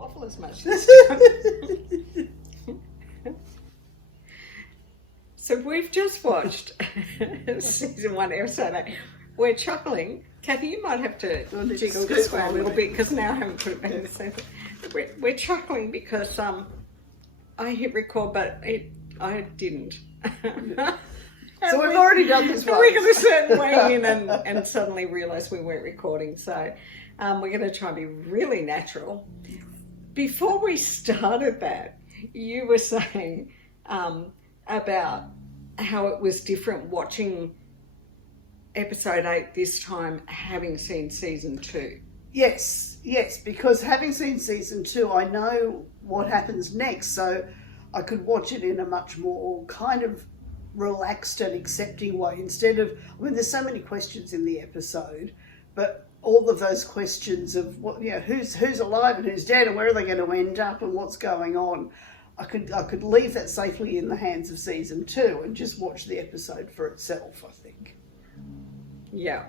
waffle as much this time. So we've just watched season 1, episode 8. We're chuckling. Cathy, you might have to jiggle this one a little bit because now I haven't put it back in the same. We're chuckling because I hit record, but I didn't. So we've already done this one. We got a certain way in and suddenly realised we weren't recording. So we're going to try and be really natural. Before we started that, you were saying about how it was different watching episode 8 this time, having seen season 2. Yes, because having seen season 2, I know what happens next, so I could watch it in a much more kind of relaxed and accepting way instead of, I mean, there's so many questions in the episode, but all of those questions of what, you know, who's alive and who's dead and where are they going to end up and what's going on, I could leave that safely in the hands of season 2 and just watch the episode for itself, I think. Yeah.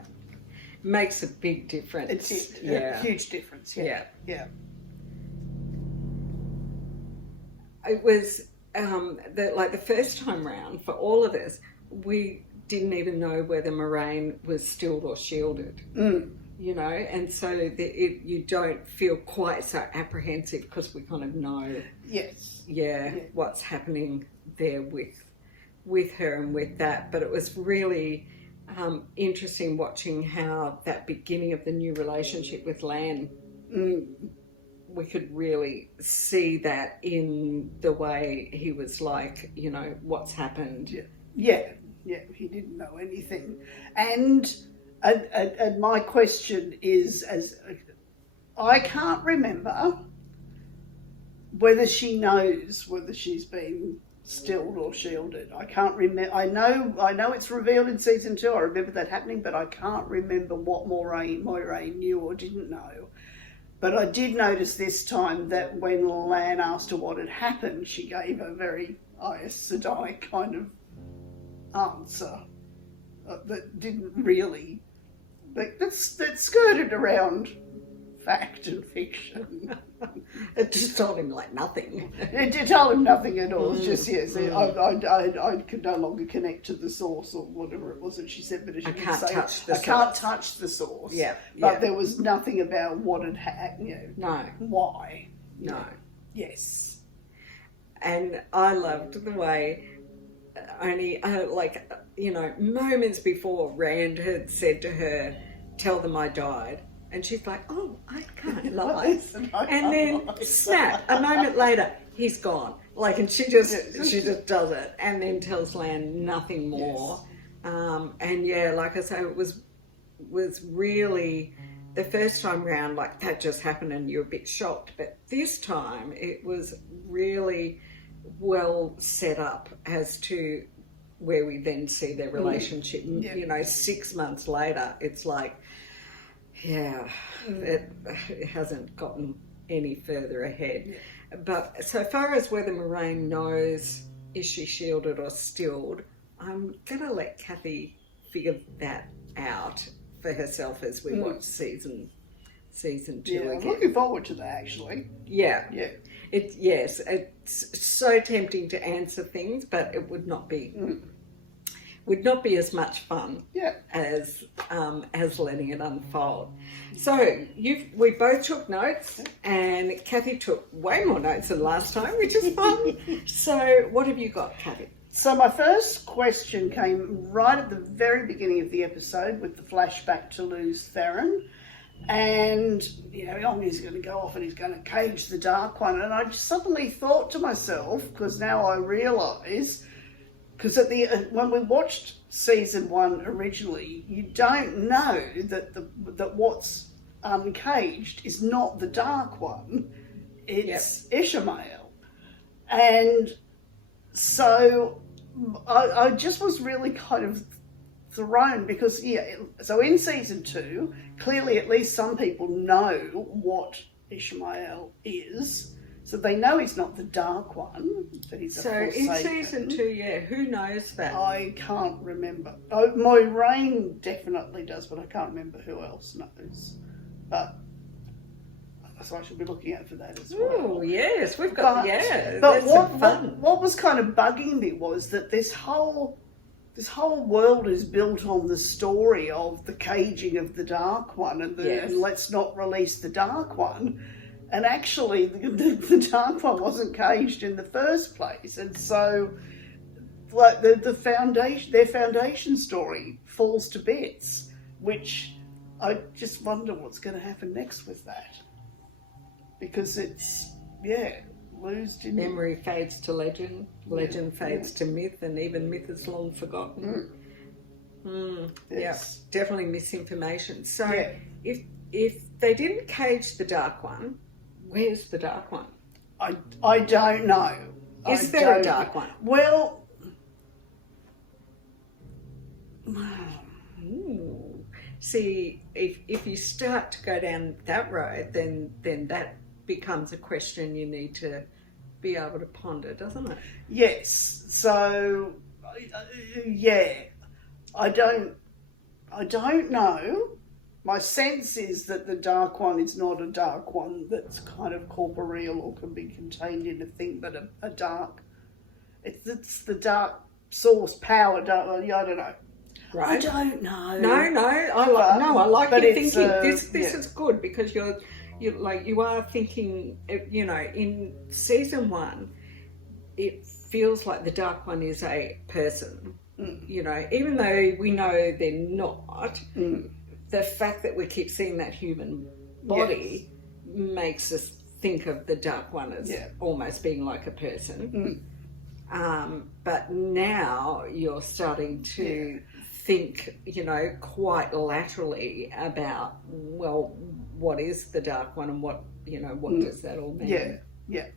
Makes a big difference. It's a huge difference. Yeah. It was the first time round for all of us, we didn't even know whether Moraine was stilled or shielded. You know, and so you don't feel quite so apprehensive because we kind of know. Yes. Yeah, what's happening there with her and with that. But it was really interesting watching how that beginning of the new relationship with Lan, we could really see that in the way he was like, you know, what's happened. Yeah, he didn't know anything. And my question is, as I can't remember whether she knows whether she's been stilled or shielded. I can't remember. I know it's revealed in season 2. I remember that happening, but I can't remember what Moraine knew or didn't know. But I did notice this time that when Lan asked her what had happened, she gave a very Koala Sedai kind of answer that didn't really, that skirted around fact and fiction. It just told him like nothing. It told him nothing at all. It's just, I could no longer connect to the source or whatever it was that she said, but as you can say, I can't touch the source. Yeah. But there was nothing about what had happened, you know. No. Why. No. Yes. And I loved the way only, moments before Rand had said to her, tell them I died. And she's like, oh, I can't lie. And then snap, a moment later, he's gone. Like, and she just does it. And then tells Lan nothing more. Yes. Like I say, it was really, the first time round, like that just happened and you're a bit shocked. But this time it was really well set up as to where we then see their relationship. You know, 6 months later, it's like, it hasn't gotten any further ahead. But so far as whether Moraine knows, is she shielded or stilled, I'm going to let Cathy figure that out for herself as we watch season 2 again. I'm looking forward to that, actually. Yeah. It's so tempting to answer things, but it would not be as much fun as letting it unfold. So we both took notes, and Cathy took way more notes than last time, which is fun. So what have you got, Cathy? So my first question came right at the very beginning of the episode with the flashback to Luz Theron. And, you know, he's going to go off and he's going to cage the Dark One. And I just suddenly thought to myself, because now I realise, because when we watched season 1 originally, you don't know that what's uncaged is not the Dark One, it's Ishmael. And so I just was really kind of thrown because, so in season 2, clearly at least some people know what Ishmael is. So they know he's not the Dark One, that he's a Forsaken. So in season 2, who knows that? I can't remember. Oh, Moraine definitely does, but I can't remember who else knows. But So I should be looking out for that as well. Oh yes, we've got But that's some fun. what was kind of bugging me was that this whole world is built on the story of the caging of the Dark One and let's not release the Dark One. And actually, the Dark One wasn't caged in the first place, and so like their foundation story falls to bits, which I just wonder what's going to happen next with that, because it's losed in memory fades to legend, legend fades to myth, and even myth is long forgotten. Yes. Yeah, definitely misinformation. So if they didn't cage the Dark One, where's the Dark One? I don't know. Is there a Dark One? Well, see, if you start to go down that road, then that becomes a question you need to be able to ponder, doesn't it? yes. So, I don't know. My sense is that the Dark One is not a Dark One that's kind of corporeal or can be contained in a thing, but a dark. It's the dark source power. I don't know. Right. I don't know. No, I like but your it's, thinking. This is good, because you are thinking. You know, in season 1, it feels like the Dark One is a person. You know, even though we know they're not. The fact that we keep seeing that human body makes us think of the Dark One as almost being like a person. But now you're starting to think, you know, quite laterally about, well, what is the Dark One, and what does that all mean? Yeah.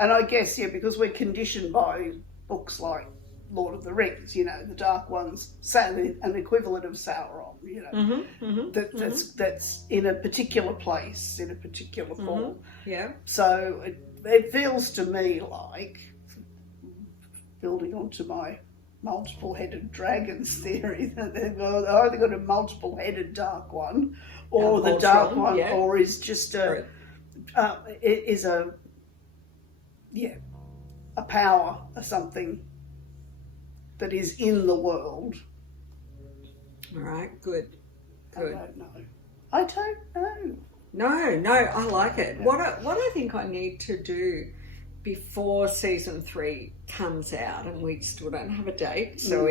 And I guess, because we're conditioned by books like Lord of the Rings, you know, the Dark One's an equivalent of Sauron, you know, that's in a particular place, in a particular form. Yeah. So it feels to me like, building onto my multiple-headed dragons theory, that they've either got a multiple-headed Dark One, or the Dark One, or is just a power or something that is in the world. All right, good. I don't know. No, I like it. What I think I need to do before season 3 comes out, and we still don't have a date, so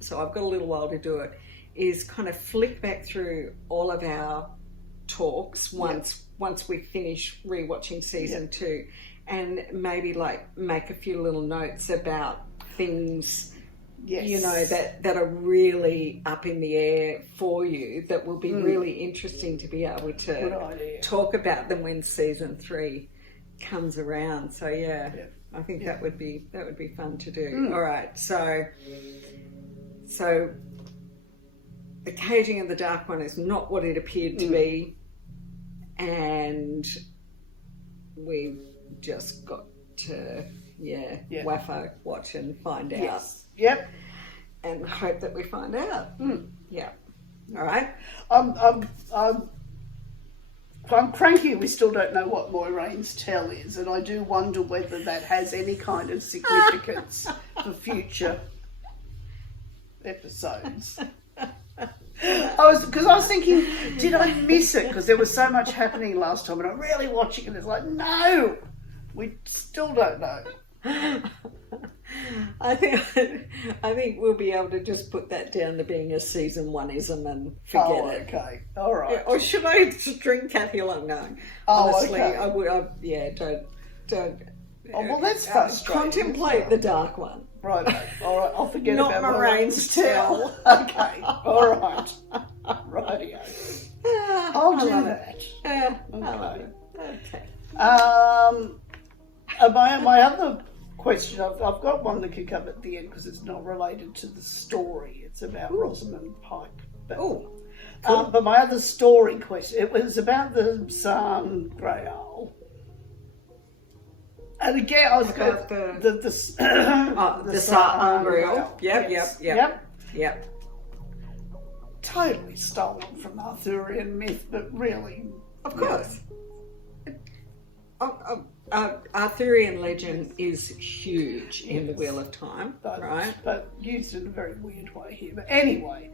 so I've got a little while to do it, is kind of flick back through all of our talks once we finish rewatching season 2, and maybe like make a few little notes about things you know that are really up in the air for you, that will be really interesting to be able to talk about them when season 3 comes around. So I think that would be fun to do. All right, so the caging of the Dark One is not what it appeared to be, and we've just got to waffo watch and find out. Yep. And hope that we find out. Yeah. All right. I'm cranky. We still don't know what Moiraine's tell is, and I do wonder whether that has any kind of significance for future episodes. I was thinking, did I miss it? Because there was so much happening last time, and I'm really watching it. It's like, no, we still don't know. I think we'll be able to just put that down to being a season 1-ism and forget it. Okay, all right. Or should I string Cathy along? No, honestly, I would. Don't. Oh well, that's frustrating. Contemplate the Dark One. Right. All right. I'll forget Not about Moiraine's tell. Okay. All right. Rightio. I'll do that. I love it. Okay. My other question, I've got one that could come at the end because it's not related to the story. It's about Rosamund Pike. But my other story question, it was about the San Grail. And again, I was about the San Grail. Yep. Totally stolen from Arthurian myth, but really, of course, Arthurian legend is huge in the Wheel of Time, right? But used in a very weird way here. But anyway.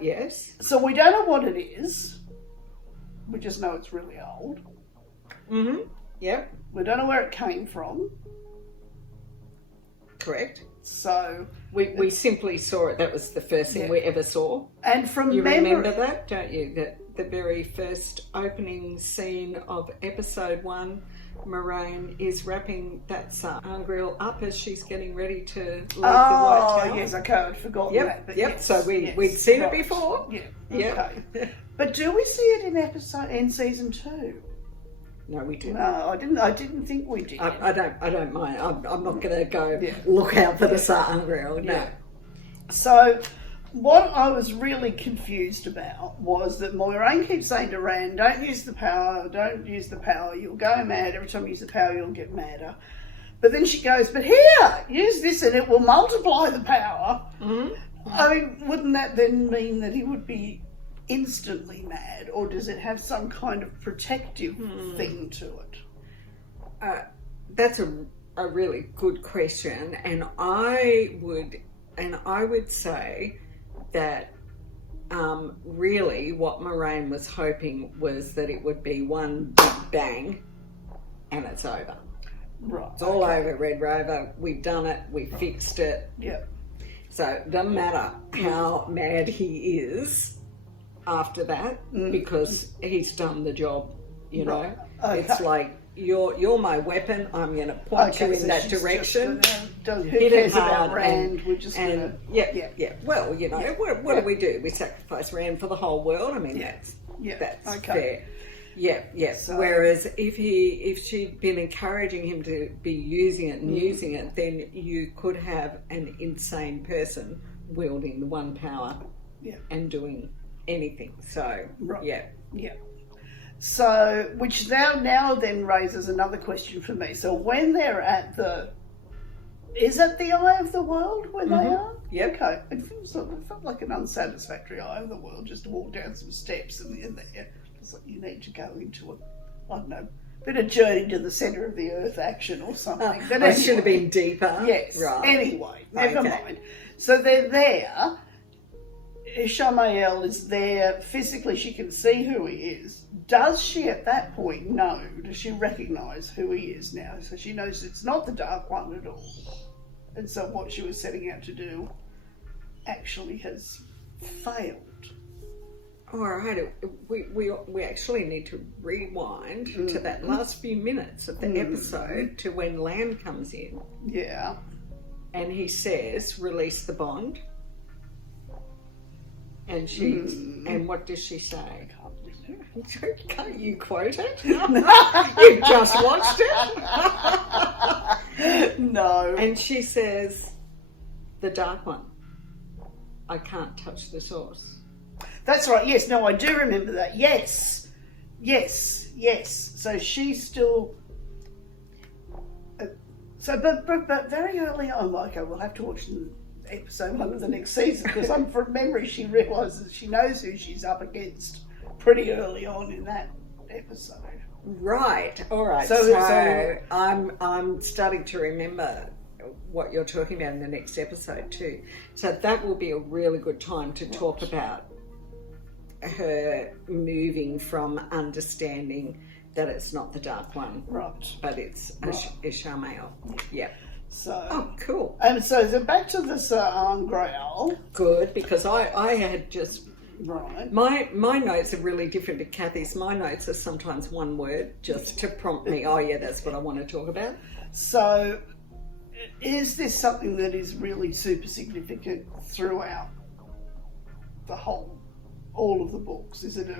Yes. So we don't know what it is. We just know it's really old. Mm-hmm. Yep. We don't know where it came from. Correct. So we simply saw it. That was the first thing we ever saw. And from you memory, remember that, don't you? That the very first opening scene of episode 1, Moraine is wrapping that Angriel up as she's getting ready to leave the White Tower. Oh yes, okay, I'd forgotten that. But Yep. Yes, so we'd seen it before. Yeah. Yep. Okay. But do we see it in season 2? No, we didn't. No, I didn't think we did. I don't mind. I'm not going to go look out for the Angriel. No. Yeah. So, what I was really confused about was that Moiraine keeps saying to Rand, "Don't use the power. Don't use the power. You'll go mad. Every time you use the power, you'll get madder." But then she goes, "But here, use this, and it will multiply the power." Mm-hmm. I mean, wouldn't that then mean that he would be instantly mad, or does it have some kind of protective thing to it? That's a really good question, and I would say that really what Moraine was hoping was that it would be one big bang and it's over. Right. It's all over, Red Rover. We've done it. We fixed it. Yeah. So it doesn't matter how mad he is after that, because he's done the job, you know. Okay. It's like, you're my weapon, I'm going to point you in that direction. Who cares about Rand? We're just going to... Yeah. Well, you know, what do we do? We sacrifice Rand for the whole world? I mean, that's fair. Yeah. So, whereas if she'd been encouraging him to be using it and using it, then you could have an insane person wielding the one power and doing anything. So, yeah. So, which now then raises another question for me. So when they're at is it the Eye of the World where they are? Yep. Okay. It felt like an unsatisfactory Eye of the World, just to walk down some steps and in there. It's like you need to go into I don't know, bit of journey to the centre of the earth action or something. But anyway, should have been deeper. Yes. Right. Anyway, never mind. So they're there. Ishamael is there physically, she can see who he is. Does she at that point know, does she recognise who he is now? So she knows it's not the Dark One at all. And so what she was setting out to do actually has failed. All right, we actually need to rewind to that last few minutes of the episode, to when Lan comes in. Yeah. And he says, release the bond. And and what does she say? Can't you quote it? You just watched it? No. And she says, the Dark One, I can't touch the source. That's right, yes. No, I do remember that. Yes. So she's still... But very early on, okay, we'll have to watch episode 1 of the next season, because from memory she realises she knows who she's up against pretty early on in that episode. Right. All right. So I'm starting to remember what you're talking about in the next episode too. So that will be a really good time to talk about her moving from understanding that it's not the Dark One, but it's Ishamael. Yeah. So, cool. And so back to this Angriel. Good, because I had just... Right. My notes are really different to Cathy's. My notes are sometimes one word, just to prompt me, that's what I want to talk about. So, is this something that is really super significant throughout all of the books? Is it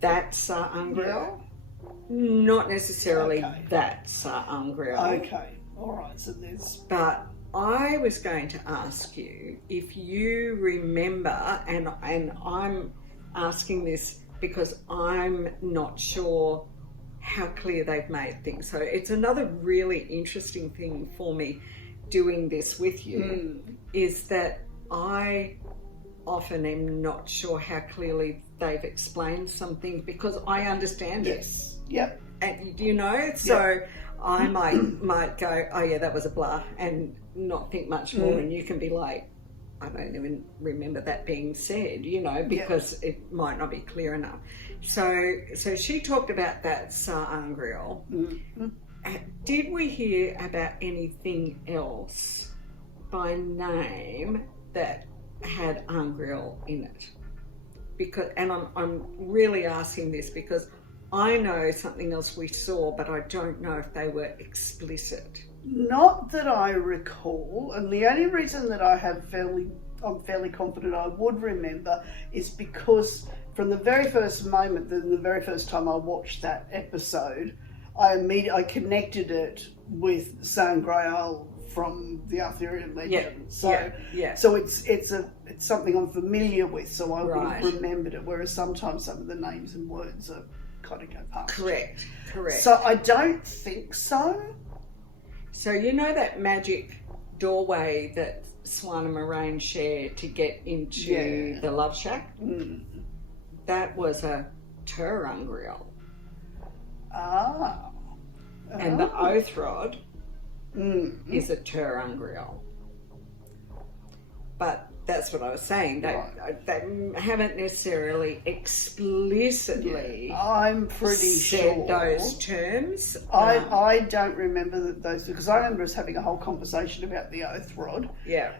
that's Angriel? Yeah. Not necessarily that's Angriel. Okay. All right, so there's... But I was going to ask you if you remember, and I'm asking this because I'm not sure how clear they've made things. So it's another really interesting thing for me doing this with you, is that I often am not sure how clearly they've explained something, because I understand it. Yep. and you know, so I might go, oh yeah, that was a blah, and not think much more, and you can be like, I don't even remember that being said, you know, because it might not be clear enough. So she talked about that Sa'angreal. Did we hear about anything else by name that had Angreal in it? Because, and I'm really asking this because I know something else we saw, but I don't know if they were explicit. Not that I recall, and the only reason that I'm fairly confident I would remember is because from the very first moment, the very first time I watched that episode, I connected it with Sa'angreal from the Arthurian legend. So it's something I'm familiar with, so I would have remembered it. Whereas sometimes some of the names and words are kind of go past. Correct. So I don't think so. So you know that magic doorway that Swan and Moraine share to get into the Love Shack? That was a Turangreal. And the Oath Rod is a Turangreal. But that's what I was saying. They haven't necessarily explicitly I'm pretty said sure those terms. I don't remember those, because I remember us having a whole conversation about the Oath Rod. And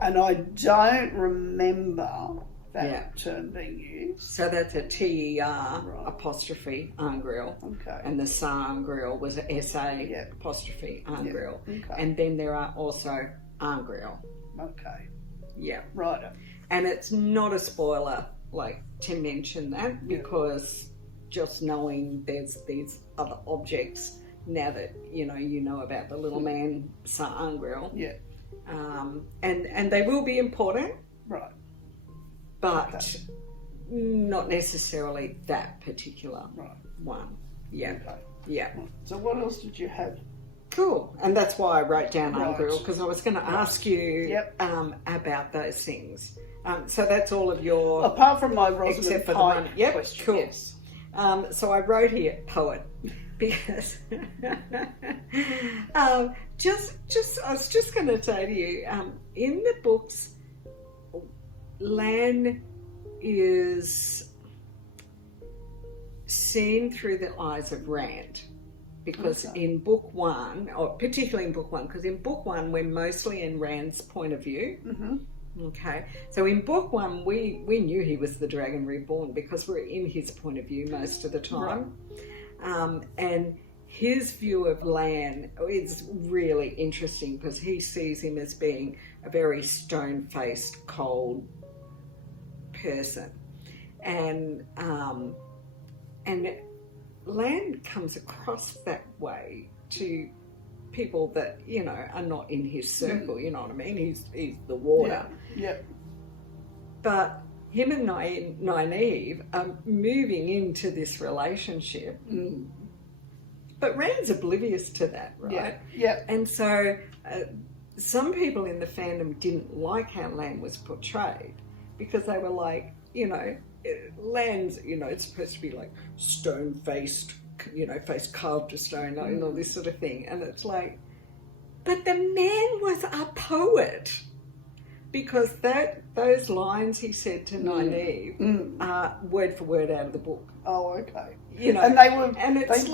I don't remember that term being used. So that's a TER apostrophe Angreal. Okay. And the Sa'angreal was a SA apostrophe Angreal. Okay. And then there are also Angreal. Okay. Yeah. Right. And it's not a spoiler, like, to mention that, because just knowing there's these other objects now that you know about the little man Sa'angreal. Yeah. And they will be important. Right. But not necessarily that particular one. Yeah. Okay. Yeah. So what else did you have? Cool. And that's why I wrote down Angreal, because I was going to ask you about those things. So that's all of your... Apart from my Rosamund Pike question. Cool. Yes. So I wrote here, poet, because I was just going to say to you, in the books, Lan is seen through the eyes of Rand. Because in book one, or particularly in book one, because in book one we're mostly in Rand's point of view. Okay, so in book one we knew he was the Dragon Reborn because we're in his point of view most of the time. And his view of Lan is really interesting because he sees him as being a very stone-faced, cold person. And Lan comes across that way to people that, are not in his circle, you know what I mean? He's the water. Yeah. But him and Nynaeve are moving into this relationship. But Rand's oblivious to that, right? Yeah. And so some people in the fandom didn't like how Lan was portrayed because they were like, Lan's, it's supposed to be like stone-faced, face carved to stone, and all this sort of thing. And it's like, but the man was a poet. Because those lines he said to Nynaeve are word for word out of the book. Oh, okay. And they were, and it's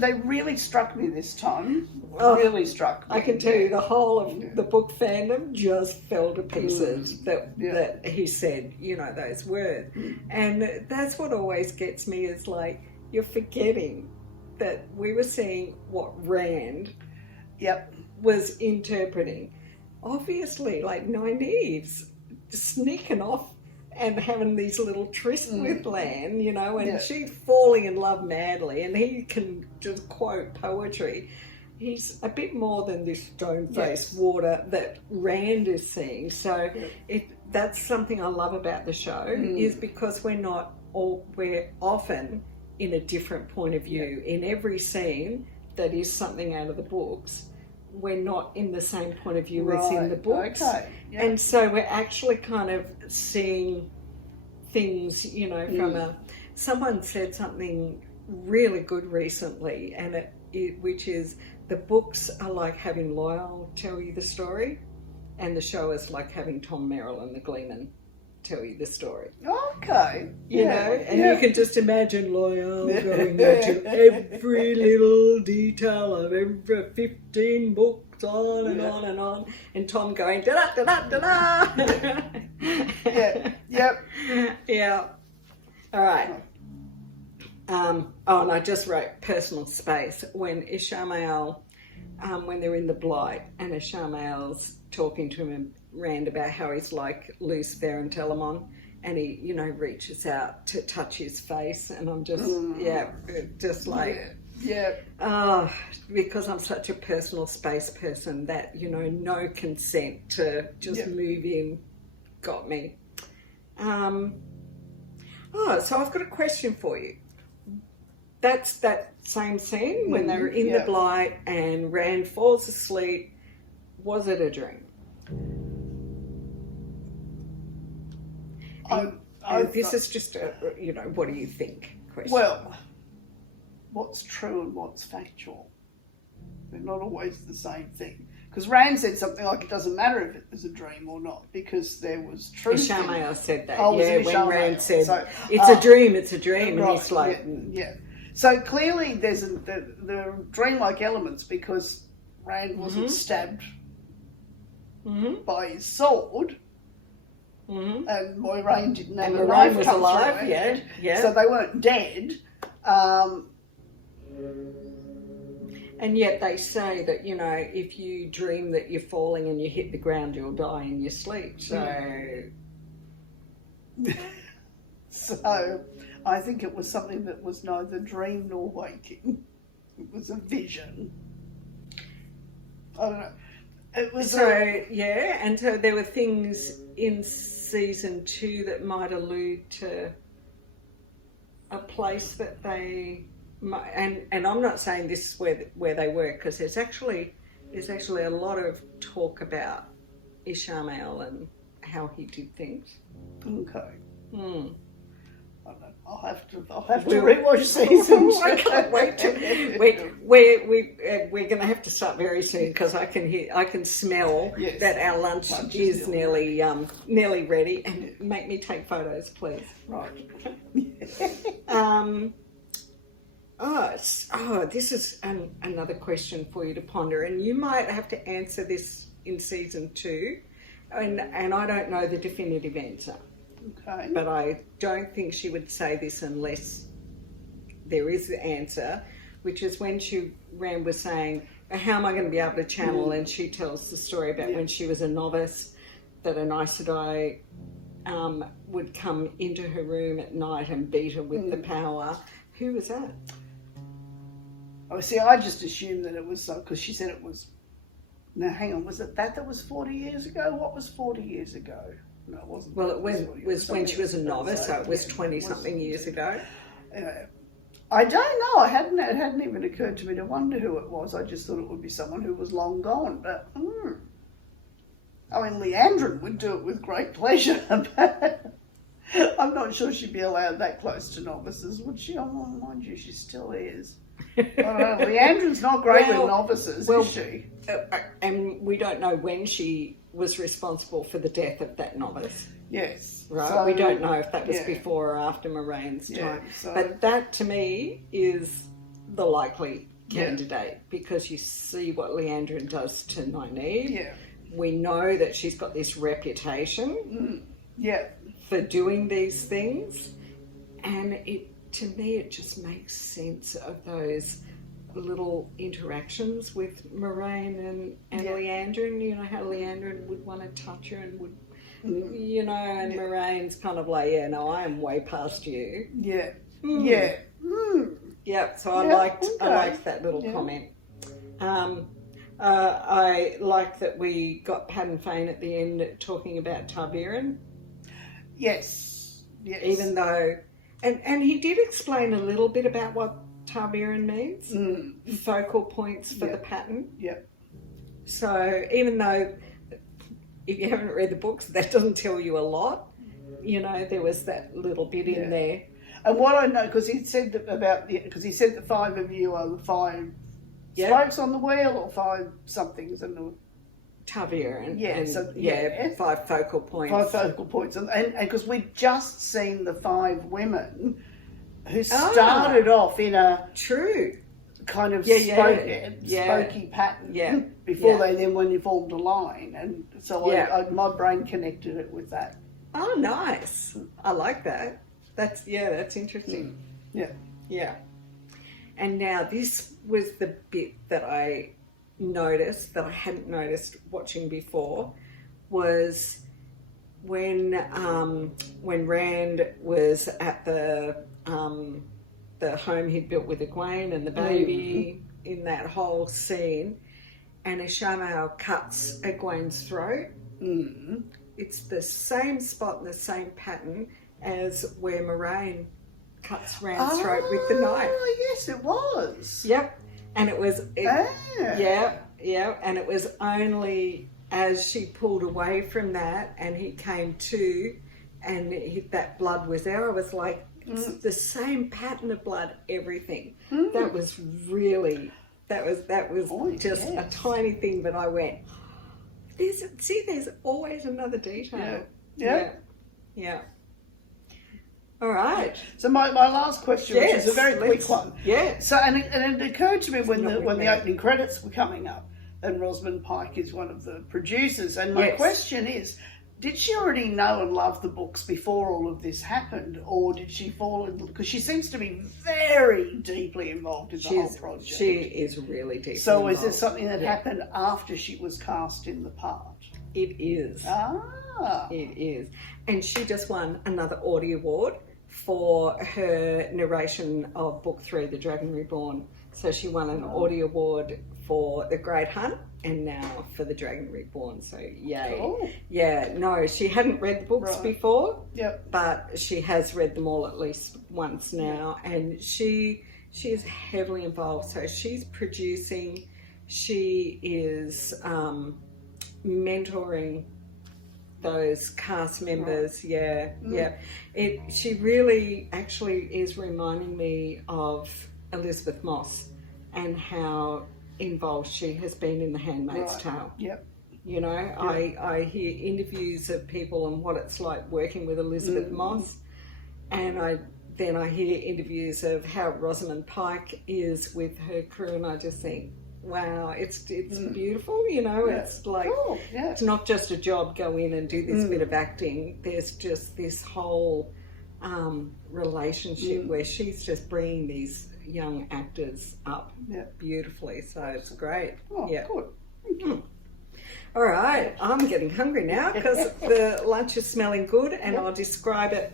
they really struck me this time. Really struck me. I can tell you the whole of the book fandom just fell to pieces that he said, those words. And that's what always gets me is like, you're forgetting that we were seeing what Rand was interpreting. Obviously, like Nynaeve's sneaking off and having these little trysts with Lan, and she's falling in love madly, and he can just quote poetry. He's a bit more than this stone-faced water that Rand is seeing. So that's something I love about the show is because we're often in a different point of view. In every scene that is something out of the books, we're not in the same point of view as in the books. Okay. Yep. And so we're actually kind of seeing things, from a... someone said something really good recently, and which is the books are like having Loyal tell you the story, and the show is like having Tom Merrill and the Gleeman tell you the story. Okay. You know, and you can just imagine Loyal going into every little detail of every 15 books on and on and on, and Tom going da-da-da-da-da-da. Yeah. All right. And I just wrote personal space when Ishmael, when they're in the blight, and Ishmael's talking to him and Rand about how he's like loose Theron Telamon, and he, you know, reaches out to touch his face, and I'm just, just like, because I'm such a personal space person, that, you know, no consent to just move in got me. So I've got a question for you. That's that same scene when they were in the blight and Rand falls asleep. Was it a dream? This is just a, you know, what do you think question. Well, what's true and what's factual? They're not always the same thing. Because Rand said something like it doesn't matter if it was a dream or not, because there was truth. Ishmael said that. When Rand said, it's a dream, and he's like... So clearly there's the dreamlike elements, because Rand wasn't stabbed by his sword, and Moiraine didn't have a knife was come alive, through it. yeah. So they weren't dead. And yet they say that, you know, if you dream that you're falling and you hit the ground, you'll die in your sleep. So... So I think it was something that was neither dream nor waking. It was a vision. I don't know. It was and so there were things in season 2 that might allude to a place that they might, and I'm not saying this is where they were, because there's actually a lot of talk about Ishmael and how he did things. Okay. I don't know. I'll have to We'll rewatch seasons. I can't wait to. We're going to have to start very soon, because I can smell that our lunch is nearly ready. And make me take photos, please. Right. This is another question for you to ponder, and you might have to answer this in season 2, and I don't know the definitive answer. Okay. But I don't think she would say this unless there is the answer, which is when Rand was saying, how am I going to be able to channel? And she tells the story about when she was a novice, that an Aes Sedai would come into her room at night and beat her with the power. Who was that? Oh, see, I just assumed that it was so, because she said it was... Now, hang on, was it that was 40 years ago? What was 40 years ago? No, it wasn't. Well, it was when she was a novice, so it was 20-something years ago. I don't know. It hadn't even occurred to me to wonder who it was. I just thought it would be someone who was long gone. But, I mean, Leandrin would do it with great pleasure, but I'm not sure she'd be allowed that close to novices, would she? Oh, mind you, she still is. I don't know. Leandrin's not great with novices, is she? And we don't know when she was responsible for the death of that novice. Yes. Right? So, we don't know if that was before or after Moraine's time. But that, to me, is the likely candidate, because you see what Leandrin does to Nynaeve. Yeah. We know that she's got this reputation for doing these things, and to me it just makes sense of those little interactions with Moraine and Leandrin. You know, how Leandrin would want to touch her and would, you know, and Moraine's kind of like, I am way past you. Yeah. So I liked that little comment. I like that we got Pat and Fane at the end talking about Tarberan. Yes. Even though, and he did explain a little bit about what Tarberan means, focal points for the pattern. Yep. So even though, if you haven't read the books, that doesn't tell you a lot. You know, there was that little bit in there. And what I know, because he said that because he said the 5 of you are the 5 spokes on the wheel, or 5 somethings, and Tavia and 5 focal points. 5 focal points, and because we'd just seen the 5 women who started off in a true kind of spokey pattern before they then went and formed a line, and so my brain connected it with that. Oh, nice! I like that. That's interesting. Yeah. And now this was the bit that I noticed that I hadn't noticed watching before, was when Rand was at the home he'd built with Egwene and the baby in that whole scene, and Ishamael cuts Egwene's throat. It's the same spot and the same pattern as where Moraine cuts Rand's throat with the knife. Oh, yes, it was. Yep. And it was, and it was only as she pulled away from that and he came to and that blood was there, I was like, it's the same pattern of blood, everything. That was really, that was just a tiny thing, but I went, there's always another detail. Yeah. All right. So my last question, which is a very quick one. Yeah. So and it occurred to me when the opening credits were coming up, and Rosamund Pike is one of the producers, and my question is, did she already know and love the books before all of this happened, or did she fall in, because she seems to be very deeply involved in the whole project. She is really deeply So involved. is this something that happened after she was cast in the part? It is. It is. And she just won another Audie Award for her narration of Book 3, The Dragon Reborn. So she won an Audie Award for The Great Hunt and now for The Dragon Reborn. So yay. Cool. Yeah, no, she hadn't read the books before, Yep. but she has read them all at least once now, and she is heavily involved. So she's producing, she is mentoring those cast members. She really actually is reminding me of Elizabeth Moss and how involved she has been in The Handmaid's Tale. Yep. You know, I hear interviews of people and what it's like working with Elizabeth Moss, and I hear interviews of how Rosamund Pike is with her crew, and I just think, wow, it's beautiful, you know. It's like, it's not just a job, go in and do this bit of acting. There's just this whole relationship where she's just bringing these young actors up beautifully. So it's great. Good. All right, I'm getting hungry now because the lunch is smelling good, and I'll describe it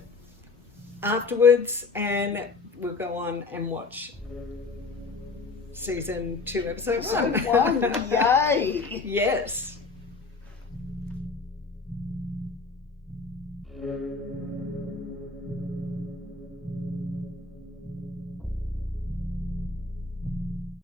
afterwards, and we'll go on and watch season 2, episode 1. Yay! Yes.